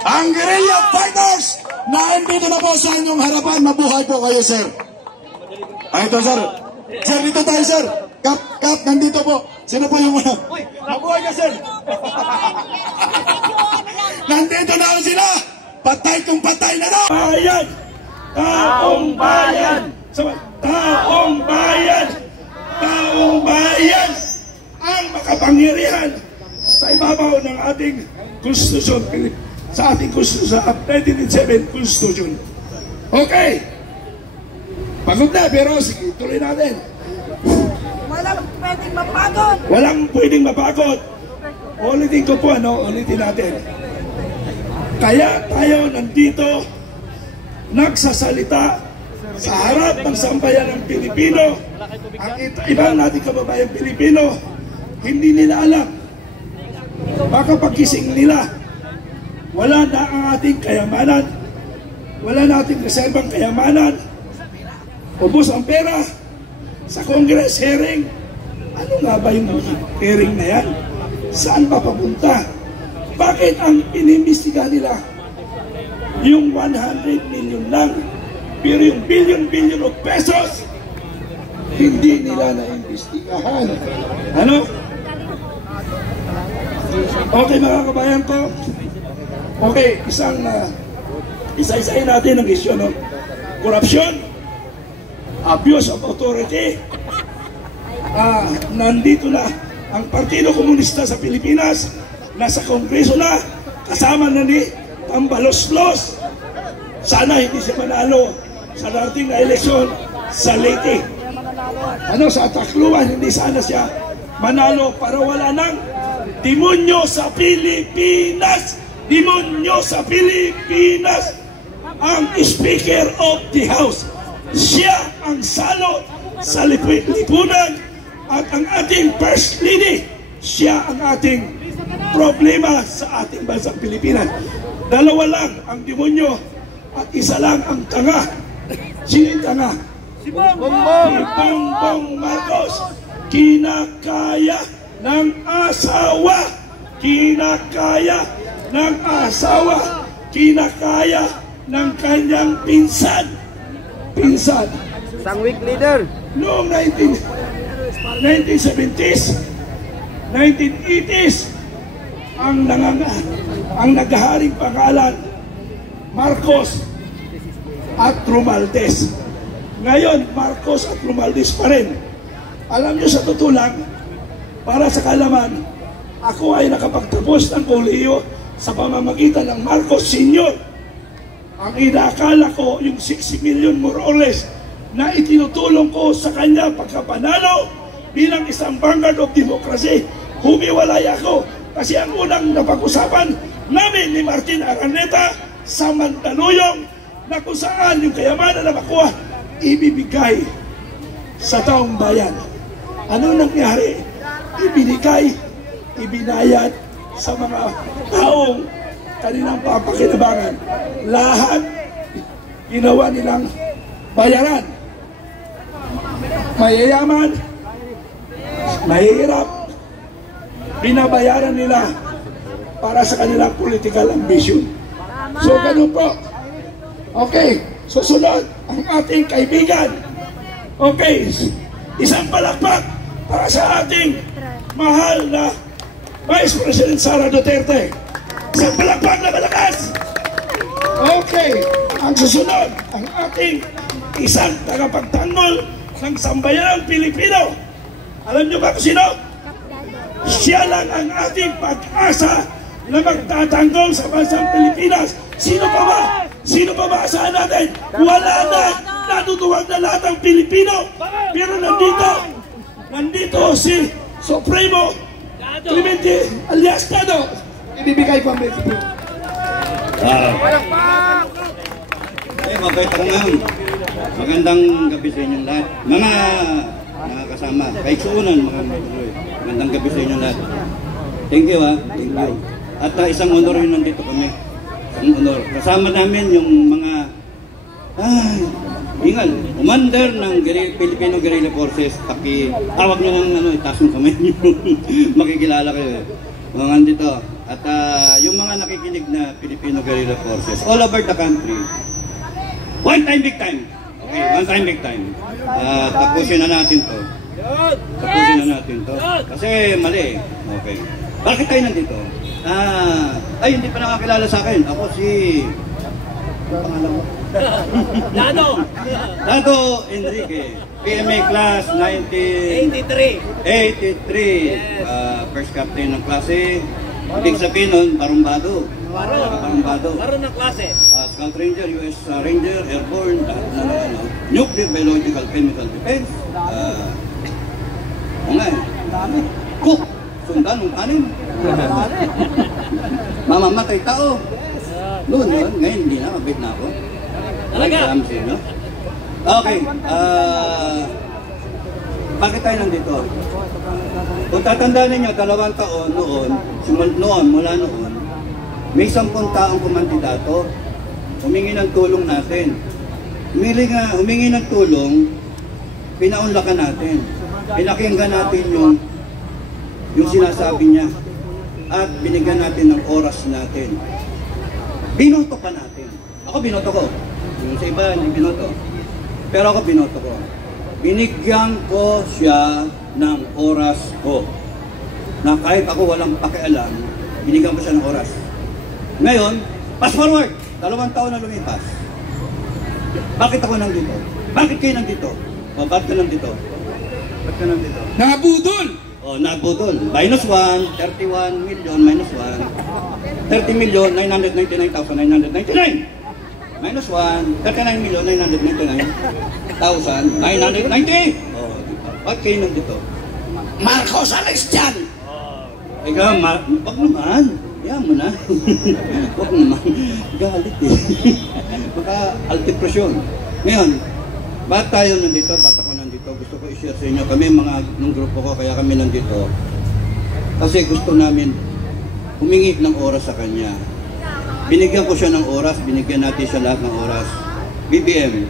Ang guerrilla fighters nandito na po sa inyong harapan. Mabuhay po kayo, sir. Ay, ito, sir. Sir, dito tayo, sir. Kap, nandito po. Sino po yung una? Mabuhay ka, sir. Nandito na sila. Patay kung patay na na. Bayan! Taong bayan! Taong bayan! Taong bayan! Ang makapangyarihan sa ibabaw ng ating konstitusyon, sa ating konstitusyon, sa 1987 konstitusyon. Okay. Pagod na, pero sige, tuloy natin. Walang pwedeng mapagod. Walang pwedeng mapagod. Ulitin ko po, ulitin natin. Kaya tayo nandito nagsasalita sa harap ng sambayan ng Pilipino. Ang ibang nating kababayang Pilipino, hindi nila alam. Baka pagkising nila, wala na ang ating kayamanan, wala na ating reserbang kayamanan, ubos ang pera sa Congress hearing. Ano nga ba yung hearing na yan? Saan pa papunta? Bakit ang inimbestiga nila yung 100 million lang, pero yung billion of pesos hindi nila na-imbestigahan? Ano? Okay, mga kabayan ko. Okay, isa-isahin natin ang isyu, no? Corruption, abuse of authority. Nandito na ang Partido Komunista sa Pilipinas, nasa Kongreso na, kasama na ni Tambaloslos. Sana hindi siya manalo sa dating na eleksyon sa Leyte. Sa Tacloban, hindi sana siya manalo para wala nang demonyo sa Pilipinas. Demonyo sa Pilipinas. Ang Speaker of the House, siya ang salot sa lipunan, at ang ating First Lady, siya ang ating problema sa ating bansang Pilipinas. Dalawa lang ang demonyo at isa lang ang tanga. Sino yung tanga? Si Bongbong Marcos. Kinakaya ng asawa, kinakaya ng asawa, kinakaya ng kanyang pinsan. Isang weak leader. Noong 1970s, 1980s, ang naghaharing pangalan Marcos at Romualdez. Ngayon, Marcos at Romualdez pa rin. Alam nyo, sa totoo lang, para sa kalaman, ako ay nakapagtapos ng kolehiyo sa pamamagitan ng Marcos Sr. Ang inaakala ko, yung 60 million more or less na itinutulong ko sa kanya pagkapanalo bilang isang vanguard of democracy, humiwalay ako. Kasi ang unang napag-usapan namin ni Martin Araneta sa Mandaluyong, na kung saan yung kayamanan na makuha, ibibigay sa taong bayan. Ano nangyari? Ibinigay, ibinayad sa mga taong kanilang papakinabangan. Lahat ginawa nilang bayaran. Mayayaman, mahihirap, binabayaran nila para sa kanilang political ambition. So ganun po. Okay, susunod ang ating kaibigan. Okay, isang palakpak para sa ating mahal na Vice President Sara Duterte. Isang palakpak na malakas. Okay, ang susunod ang ating isang tagapagtanggol ng sambayanang Pilipino. Alam nyo ba kung sino? Siya lang ang ating pag-asa na magtatanggol sa bansang Pilipinas. Sino pa ba? Sino pa ba asahan natin? Wala na! Natutuwag na lahat ng Pilipino. Pero nandito si Supremo Clemente alias Tado. Ibibigay pa ang Mexico. Magandang gabi sa inyong lahat. Mga kasama, kahit suunan, magandang gabi sa inyong lahat. Thank you, thank you. At isang honor yun, nandito kami. Isang honor. Kasama namin yung mga commander ng Filipino Guerrilla Forces. Tawag nyo ng itaas yung kamay nyo. Makikilala kayo. Mga nandito. At yung mga nakikinig na Filipino Guerrilla Forces all over the country, one time big time. Okay, one time big time. Tapusin na natin to. Tapusin na natin to. Kasi mali. Okay. Bakit tayo nandito? Ay, hindi pa nakakilala sa akin. Ako si... Ano pangalan mo? Dado Enrique. PMA class 1983. First captain ng klase. Ibig sabihin nun, barumbado. Baron ng klase. Scout Ranger, US Ranger, Airborne, lahat na ano. Nuclear, Biological, Chemical Defense. Cook, sundan, kanin. Mamamatay tao. Noon, ngayon hindi na, mabit na ako. Talaga? Okay, bakit tayo nandito? Kung tatandaan ninyo, 2 taon mula noon, may 10 taong kumandidato, humingi ng tulong natin. Humingi ng tulong, pinaunlakan natin. Pinakinggan natin yung sinasabi niya at binigyan natin ng oras natin. Binoto pa natin. Ako binoto ko. Yung sa iba hindi binoto. Pero ako binoto ko. Binigyan ko siya ng oras ko. Na kahit ako walang pakialam, binigyan ko siya ng oras. Ngayon, fast forward. 2 taon na lumipas. Bakit ako nandito? Bakit kayo nandito? Bakit ka nandito? Bakit ka nandito? Nabudol! Nabudol. -1, 31 million minus 1. 30,999,999. -1, 39,999,990. Bakit kayo nandito? Marcos Alex dyan! Ikaw, wag naman. Yan mo na. Wag naman. Galit eh. Baka altipresyon. Ngayon, ba't tayo nandito? Ba't ako nandito? Gusto ko i-share sa inyo. Kami ng grupo ko, kaya kami nandito. Kasi gusto namin humingi ng oras sa kanya. Binigyan ko siya ng oras, binigyan natin siya lahat ng oras. BBM,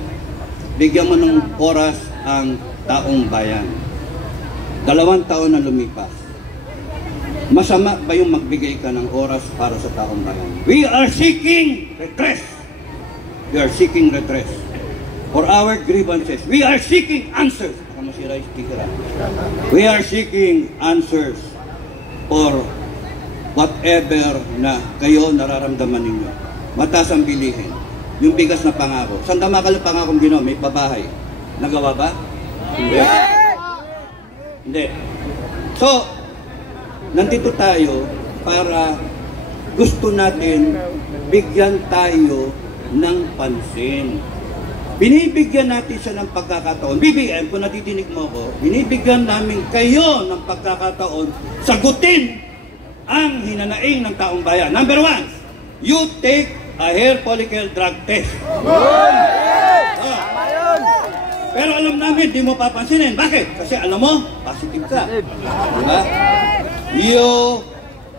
bigyan mo ng oras ang taong bayan. 2 taon na lumipas. Masama ba yung magbigay ka ng oras para sa taong bayan? We are seeking redress. We are seeking redress for our grievances. We are seeking answers. We are seeking answers for whatever na kayo nararamdaman ninyo. Mataas ang bilihin. Yung bigas na pangako. Saan damakal ang pangako ginawa? May babahay. Nagawa ba? Hindi. Hindi. So, nandito tayo para gusto natin bigyan tayo ng pansin. Binibigyan natin siya ng pagkakataon. BBM, kung natitinig mo ko, binibigyan namin kayo ng pagkakataon sagutin ang hinanaing ng taong bayan. Number 1, you take a hair follicle drug test. Pero alam namin, di mo papansinin. Bakit? Kasi alam mo, positive ka. Diba?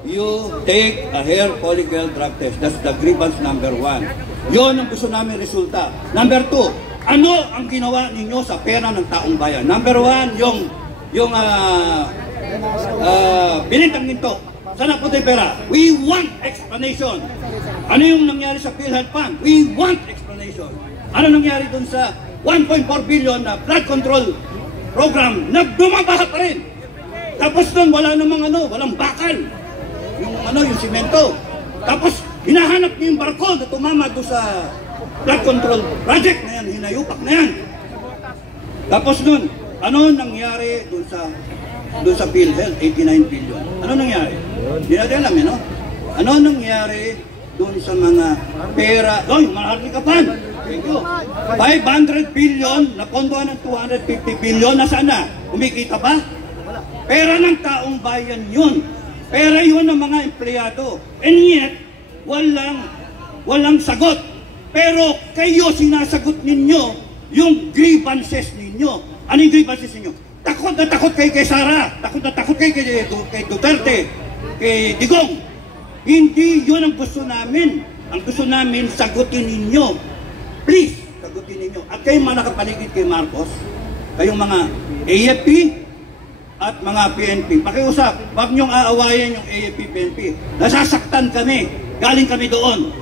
You take a hair follicle drug test. That's the grievance number 1. Yun ang gusto namin resulta. Number 2, ano ang ginawa ninyo sa pera ng taong bayan? Number 1, yung binintang ginto. Sana po tayo pera. We want explanation. Ano yung nangyari sa PhilHealth Fund? We want explanation. Ano nangyari dun sa 1.4 billion na flood control program na bumabaha pa rin? Tapos doon wala namang walang bakal. Yung simento. Tapos hinahanap niyo yung barko na tumama doon sa flood control project na yan, hinayupak na yan. Tapos doon, ano nangyari doon sa PhilHealth, 89 billion? Ano nangyari? Hindi natin alam, no? Ano nangyari doon sa mga pera? Yung mga harlikapan. Thank you. 500 billion na pondohan ng 250 billion. Nasaan na? Umikita ba? Pera ng taong bayan yun. Pera yun ng mga empleyado. And yet, walang sagot. Pero kayo sinasagot ninyo yung grievances ninyo. Ano yung grievances ninyo? Takot na takot kay Sara. Takot na takot kay Duterte. Kay Digong. Hindi yun ang gusto namin. Ang gusto namin, sagutin ninyo. Please, sagutin ninyo. At kayo mga nakapaligid kay Marcos, kayong mga AFP, at mga PNP, pakiusap, wag niyong aawayin yung AFP, PNP. Nasasaktan kami, galing kami doon.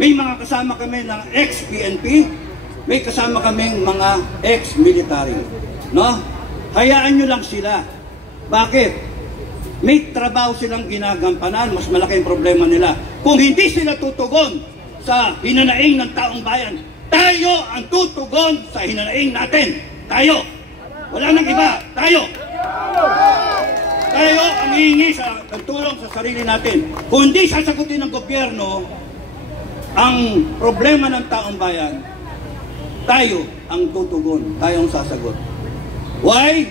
May mga kasama kami ng ex-PNP, may kasama kaming mga ex-military. No? Hayaan nyo lang sila. Bakit? May trabaho silang ginagampanan, mas malaking problema nila. Kung hindi sila tutugon sa hinanaing ng taong bayan, tayo ang tutugon sa hinanaing natin. Tayo. Wala nang iba. Tayo. Tayo ang hihingi sa tulong sa sarili natin. Kung hindi sasagutin ng gobyerno ang problema ng taong bayan, tayo ang tutugon, tayo ang sasagot. Why?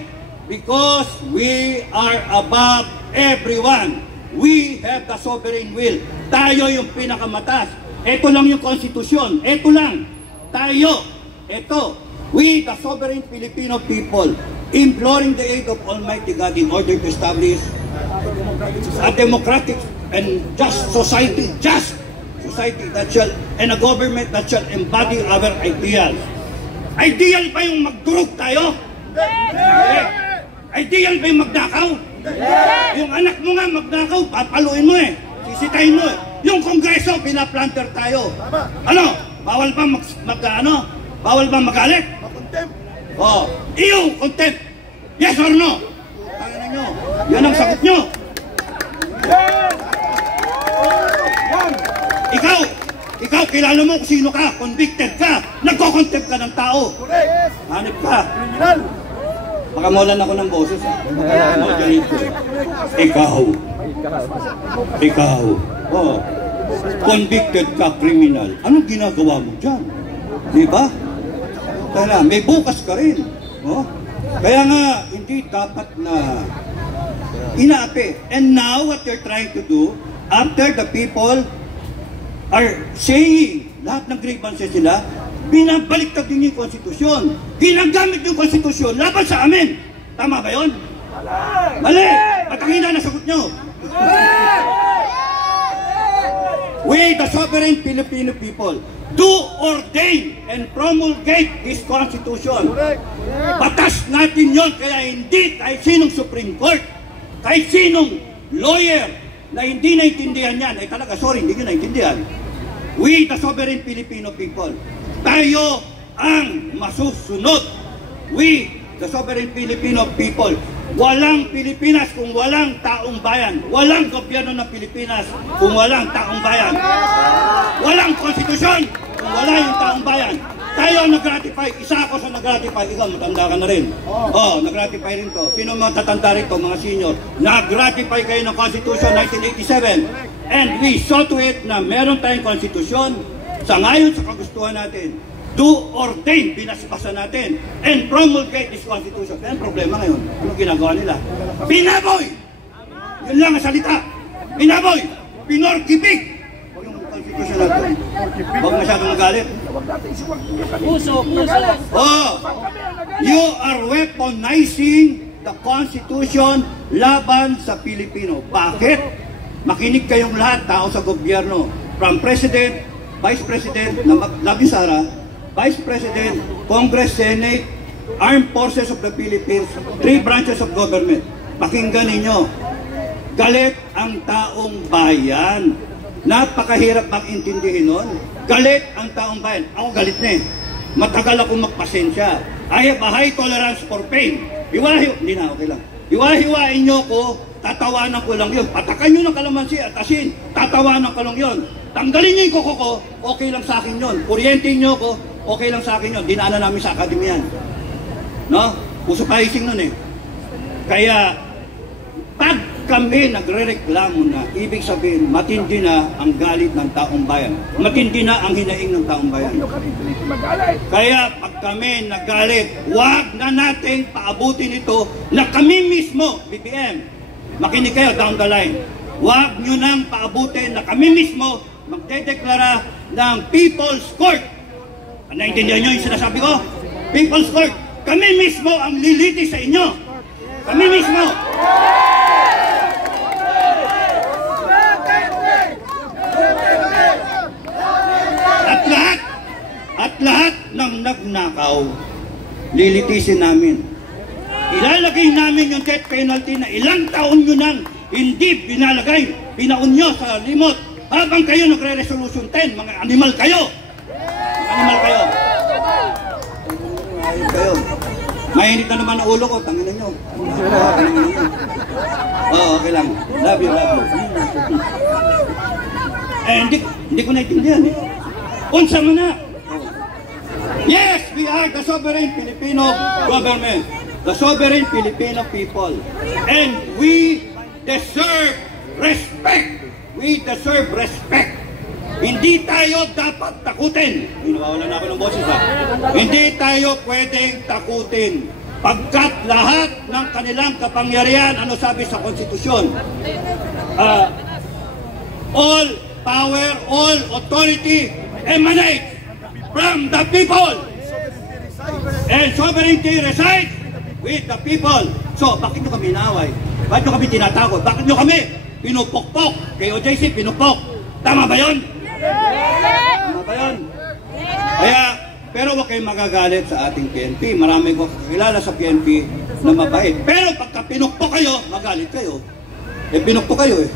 Because we are above everyone. We have the sovereign will. Tayo yung pinakamatas. Ito lang yung konstitusyon. Ito lang. Tayo. Ito. We, the sovereign Filipino people, imploring the aid of Almighty God in order to establish a democratic and just society. Just society that shall, and a government that shall embody our ideals. Ideal ba yung magdurog tayo? Ideal ba yung magnakaw? Yung anak mo nga magnakaw, papaluin mo eh. Sisitahin mo eh. Yung kongreso, pinaplanter tayo. Ano? Bawal ba Bawal ba magalit? Oh, iyo, contempt. Yes or no? Tanginan nyo. Yan ang sagot nyo. Ikaw, kilala mo kung sino ka, convicted ka, nagko-contempt ka ng tao. Hanip ka. Baka mawalan ako ng boses. Ikaw, oh, convicted ka, criminal. Anong ginagawa mo dyan? Diba? Tala, may bukas ka rin. Oh? Kaya nga, hindi dapat na inaapi. And now, what you're trying to do, after the people are saying lahat ng grievances sila, binabaliktad din yung konstitusyon. Ginagamit yung konstitusyon laban sa amin. Tama ba yun? Mali! Patangina na sagot nyo. We, the sovereign Filipino people, do ordain and promulgate this constitution. Batas natin yon, kaya hindi kahit sinong Supreme Court, kahit sinong lawyer na hindi naintindihan yan, ay talaga, sorry, hindi nyo naintindihan. We, the sovereign Filipino people, tayo ang masusunod. We, the sovereign Filipino people, walang Pilipinas kung walang taong bayan. Walang gobyerno ng Pilipinas kung walang taong bayan. Walang konstitusyon kung wala yung taong bayan. Tayo ang nag-ratify. Isa ako sa nag-ratify. Ikaw, matanda ka na rin. Oh, nag-ratify rin to. Sino mga tatanda rito, mga senior? Nag-ratify kayo ng Constitution 1987. And we saw to it na meron tayong konstitusyon sa ngayon sa kagustuhan natin. Do ordain, binasbasa natin, and promulgate this constitution. Kaya ang problema ngayon, anong ginagawa nila? Binaboy! Yun lang ang salita. Binaboy! Pinorkipig! O yung constitution natin. Huwag masyadong magalit. Puso. Oh! You are weaponizing the constitution laban sa Pilipino. Bakit? Makinig kayong lahat, tao sa gobyerno. From President, Vice President, Labisara, Vice President, Congress, Senate, Armed Forces of the Philippines, 3 branches of government. Pakinggan ninyo, galit ang taong bayan. Napakahirap bang intindihin nun? Galit ang taong bayan. Ako galit na eh. Matagal akong magpasensya. I have a high tolerance for pain. Hindi na, okay lang. Hiwa-hiwain nyo ko, tatawanan ko lang yun. Patakan nyo ng kalamansi at asin, tatawanan ko lang yun. Tanggalin nyo yung kuko ko, okay lang sa akin yun. Kuryentin nyo ko, okay lang sa akin yun. Dinaanan namin sa akademiyan. No? Puso paising nun eh. Kaya, pag kami nagre-reklamo na, ibig sabihin, matindi na ang galit ng taong bayan. Matindi na ang hinaing ng taong bayan. Kaya, pag kami nagalit, wag na natin paabutin ito na kami mismo, BBM, makinig kayo down the line. Wag nyo nang paabutin na kami mismo magdedeklara ng People's Court. Naintindihan nyo yung sinasabi ko? People's Court. Kami mismo ang lilitis sa inyo. Kami mismo. At lahat ng nagnakaw, lilitisin namin. ilalagay namin yung death penalty na ilang taon nyo nang hindi binalagay, binaon nyo sa limot. Habang kayo nagre-resolution 10, mga animal kayo. Mga animal kayo. Ayun kayo. Mainit na naman ang ulo ko, tanginan nyo. Oo, okay lang. Love you, love you. Hindi ko naintindihan eh. Unsa mo na? Yes, we are the sovereign Filipino government. The sovereign Filipino people. And we deserve respect. We deserve respect. Hindi tayo dapat takutin. Wala na ako ng boses ha. Hindi tayo pwedeng takutin. Pagkat lahat ng kanilang kapangyarihan, ano sabi sa konstitusyon? All power, all authority emanates from the people. And sovereignty resides with the people. So, bakit nyo kami inaway? Bakit nyo kami tinatakot? Bakit nyo kami pinupokpok? Kay OJC, pinupok. Tama ba yun? Tama ba yun? Kaya, pero huwag kayong magagalit sa ating PNP. Marami ko kakilala sa PNP na mabait. Pero pagka pinukpok kayo, magalit kayo. Eh, pinukpok kayo eh.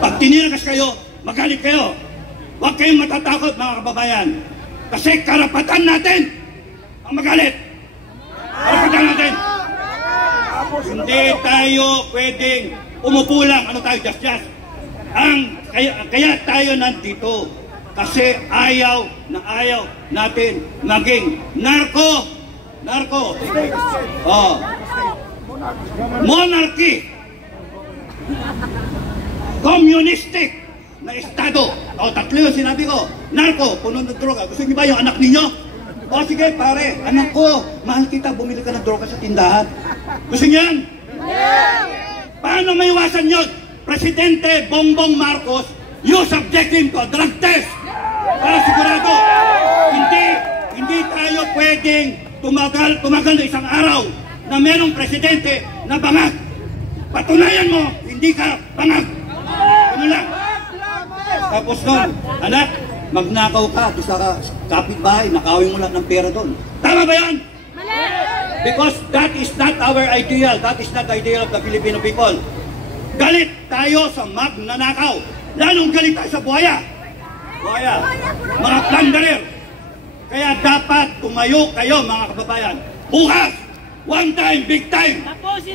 Pag tinirakas kayo, magalit kayo. Huwag kayong matatakot mga kababayan. Kasi karapatan natin ang magalit. Karapatan natin. Hindi tayo pwedeng umupo lang. Ano tayo, just. Kaya tayo nandito. Kasi ayaw natin maging narco. Oh. Monarchy. Communistic na estado. O, tatlo yung sinabi ko. Narco, puno ng droga. Gusto niyo ba yung anak ninyo? O sige pare, anak ko, mahal kita, bumili ka ng droga sa tindahan. Gusto niyo yan? Paano maiwasan yun? Presidente Bongbong Marcos, you subject him to a drug test. Para sigurado, hindi tayo pwedeng tumagal na isang araw na merong presidente na bangag. Patunayan mo, hindi ka bangag. Ano lang? Tapos nun, anak, magnakaw ka, doon sa kapitbahay, nakawin mo lang ng pera doon. Tama ba yan? Because that is not our ideal. That is not the ideal of the Filipino people. Galit tayo sa magnanakaw. Lalong galit tayo sa buhaya. Mga plunderer. Kaya dapat tumayo kayo mga kababayan. Bukas, one time, big time.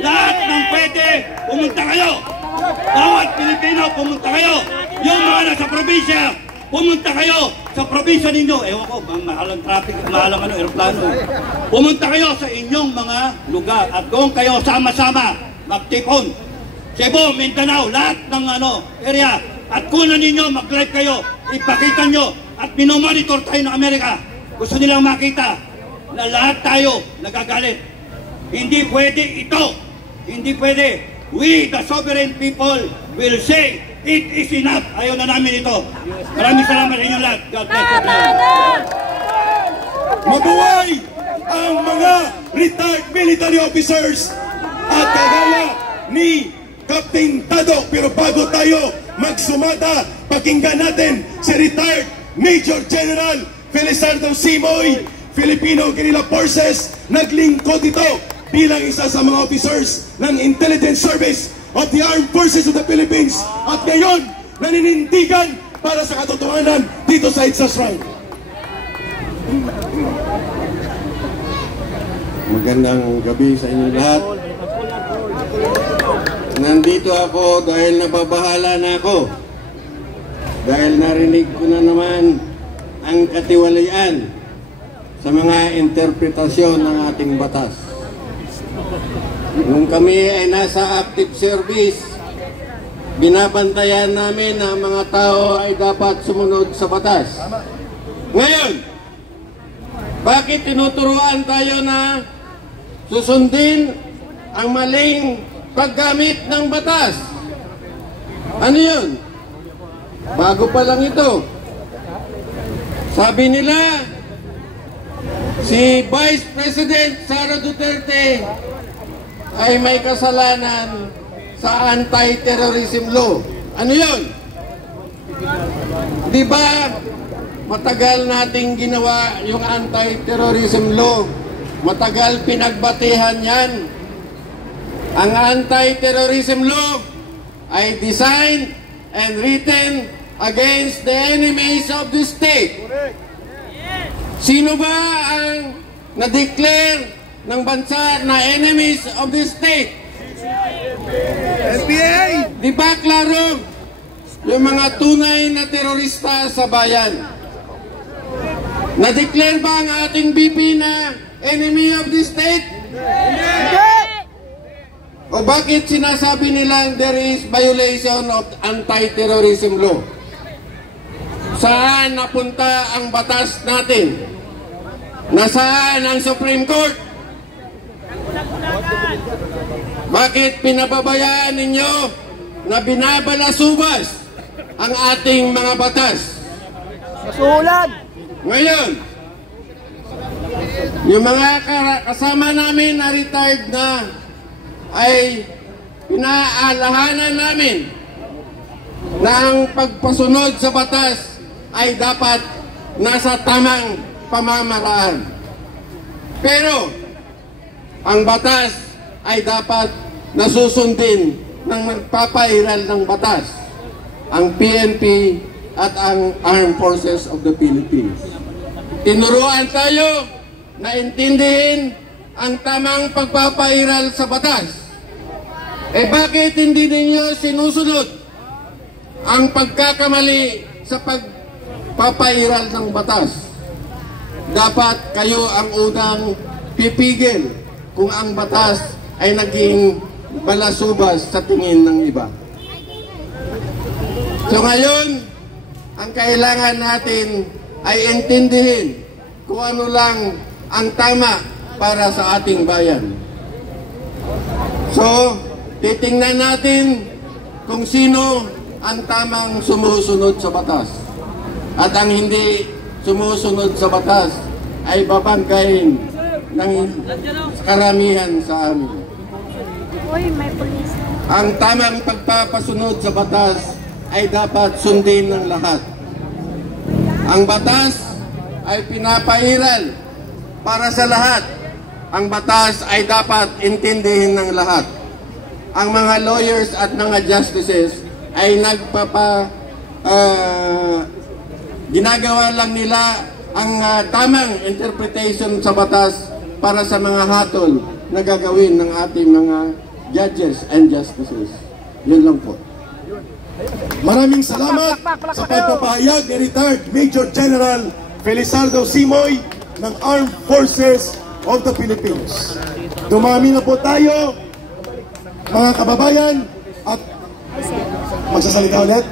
Lahat ng pwede, pumunta kayo. Bawat Pilipino, pumunta kayo. Yung mga nasa probinsya, pumunta kayo sa probinsya ninyo. Ewan ko, mahal ang traffic, mahal ang aeroplano. Pumunta kayo sa inyong mga lugar at doon kayo sama-sama magtipon. Cebu, Mindanao, lahat ng area. At kung ninyo, mag-live kayo, ipakita nyo at minomonitor tayo ng Amerika. Gusto nilang makita na lahat tayo nagagalit. Hindi pwede ito. Hindi pwede. We, the sovereign people, will say, it is enough. Ayaw na namin ito. Maraming salamat sa inyo lahat. God bless you. Mabuhay ang mga retired military officers at kagaya ni Captain Tado. Pero bago tayo magsumata, pakinggan natin si retired Major General Felizardo Simoy, Filipino Guerrilla Forces. Naglingkod ito bilang isa sa mga officers ng Intelligence Service of the Armed Forces of the Philippines. At ngayon, naninindigan para sa katotohanan dito sa Itza Shrine. Magandang gabi sa inyo lahat. Nandito ako dahil nababahala na ako. Dahil narinig ko na naman ang katiwalian sa mga interpretasyon ng ating batas. Nung kami ay nasa active service, binabantayan namin na ang mga tao ay dapat sumunod sa batas. Ngayon, bakit tinuturuan tayo na susundin ang maling paggamit ng batas? Ano yun? Bago pa lang ito. Sabi nila, si Vice President Sara Duterte ay may kasalanan sa anti-terrorism law. Ano yun? Di ba matagal nating ginawa yung anti-terrorism law matagal pinagbatihan yan. Ang anti-terrorism law ay designed and written against the enemies of the state. Sino ba ang na-declare ng bansa na enemies of the state? SBA! Di ba klaro? Yung mga tunay na terorista sa bayan. Na-declare ba ang ating BP na enemy of the state? O bakit sinasabi nilang there is violation of anti-terrorism law? Saan napunta ang batas natin? Nasaan ang Supreme Court? Bakit pinababayaan ninyo na binabalasubas ang ating mga batas? Masulan! Ngayon, yung mga kasama namin na retired na ay pinaalahanan namin na ang pagpasunod sa batas ay dapat nasa tamang pamamaraan. Pero ang batas ay dapat nasusundin ng nagpapairal ng batas, ang PNP at ang Armed Forces of the Philippines. Tinuruan tayo na intindihin ang tamang pagpapairal sa batas. Bakit hindi ninyo sinusunod ang pagkakamali sa pagpapairal ng batas? Dapat kayo ang unang pipigil kung ang batas ay naging balasubas sa tingin ng iba. So ngayon, ang kailangan natin ay intindihin kung ano lang ang tama para sa ating bayan. So, titingnan natin kung sino ang tamang sumusunod sa batas. At ang hindi sumusunod sa batas ay babanggain ng karamihan sa amin. Ang tamang pagpapasunod sa batas ay dapat sundin ng lahat. Ang batas ay pinapairal para sa lahat. Ang batas ay dapat intindihin ng lahat. Ang mga lawyers at mga justices ay ginagawa lang nila ang tamang interpretation sa batas para sa mga hatol na gagawin ng ating mga judges and justices. Yun lang po. Maraming salamat sa pagpapahayag ni retired Major General Felizardo Simoy ng Armed Forces of the Philippines. Dumami na po tayo, mga kababayan, at magsasalita ulit.